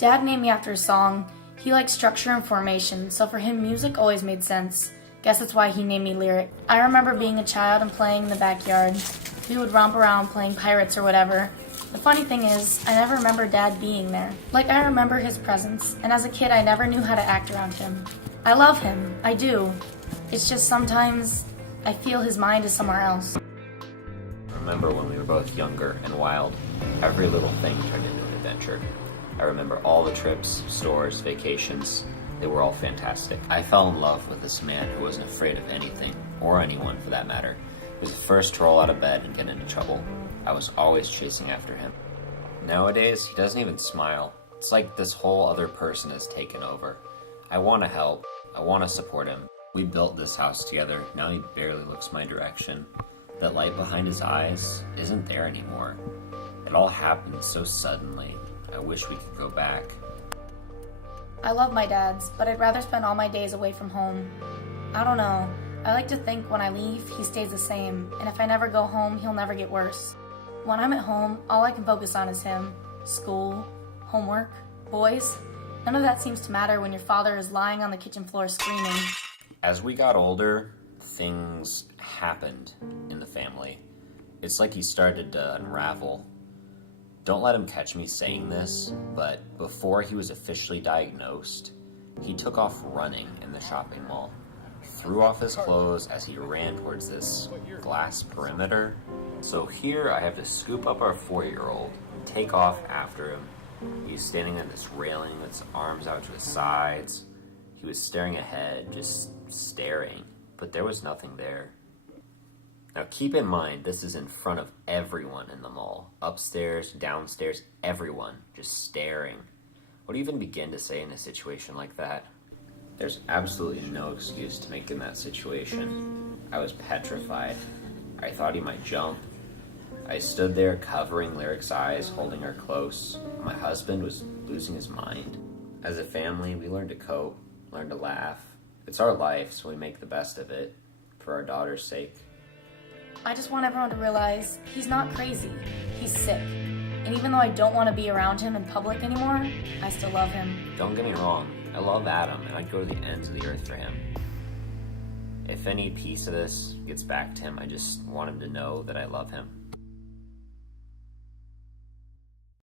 Dad named me after a song. He likes structure and formation, so for him music always made sense. Guess that's why he named me Lyric. I remember being a child and playing in the backyard. We would romp around playing pirates or whatever. The funny thing is, I never remember Dad being there. Like, I remember his presence, and as a kid I never knew how to act around him. I love him, I do. It's just sometimes I feel his mind is somewhere else. I remember when we were both younger and wild, every little thing turned into an adventure. I remember all the trips, stores, vacations. They were all fantastic. I fell in love with this man who wasn't afraid of anything, or anyone for that matter. He was the first to roll out of bed and get into trouble. I was always chasing after him. Nowadays, he doesn't even smile. It's like this whole other person has taken over. I want to help. I want to support him. We built this house together. Now he barely looks my direction. That light behind his eyes isn't there anymore. It all happened so suddenly. I wish we could go back. I love my dad's, but I'd rather spend all my days away from home. I don't know. I like to think when I leave, he stays the same, and if I never go home, he'll never get worse. When I'm at home, all I can focus on is him. School, homework, boys. None of that seems to matter when your father is lying on the kitchen floor screaming. As we got older, things happened in the family. It's like he started to unravel. Don't let him catch me saying this, but before he was officially diagnosed, he took off running in the shopping mall, threw off his clothes as he ran towards this glass perimeter. So here I have to scoop up our 4-year-old and take off after him. He's standing at this railing with his arms out to his sides. He was staring ahead, just staring, but there was nothing there. Now keep in mind, this is in front of everyone in the mall. Upstairs, downstairs, everyone just staring. What do you even begin to say in a situation like that? There's absolutely no excuse to make in that situation. I was petrified. I thought he might jump. I stood there covering Lyric's eyes, holding her close. My husband was losing his mind. As a family, we learned to cope, learned to laugh. It's our life, so we make the best of it, for our daughter's sake. I just want everyone to realize he's not crazy. He's sick. And even though I don't want to be around him in public anymore, I still love him. Don't get me wrong, I love Adam, and I'd go to the ends of the earth for him. If any piece of this gets back to him, I just want him to know that I love him.